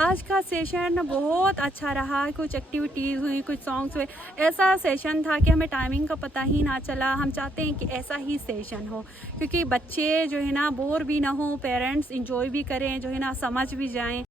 आज का सेशन बहुत अच्छा रहा। कुछ एक्टिविटीज़ हुई, कुछ सॉन्ग्स हुए। ऐसा सेशन था कि हमें टाइमिंग का पता ही ना चला। हम चाहते हैं कि ऐसा ही सेशन हो, क्योंकि बच्चे जो है ना बोर भी ना हो, पेरेंट्स इंजॉय भी करें, जो है ना समझ भी जाएं।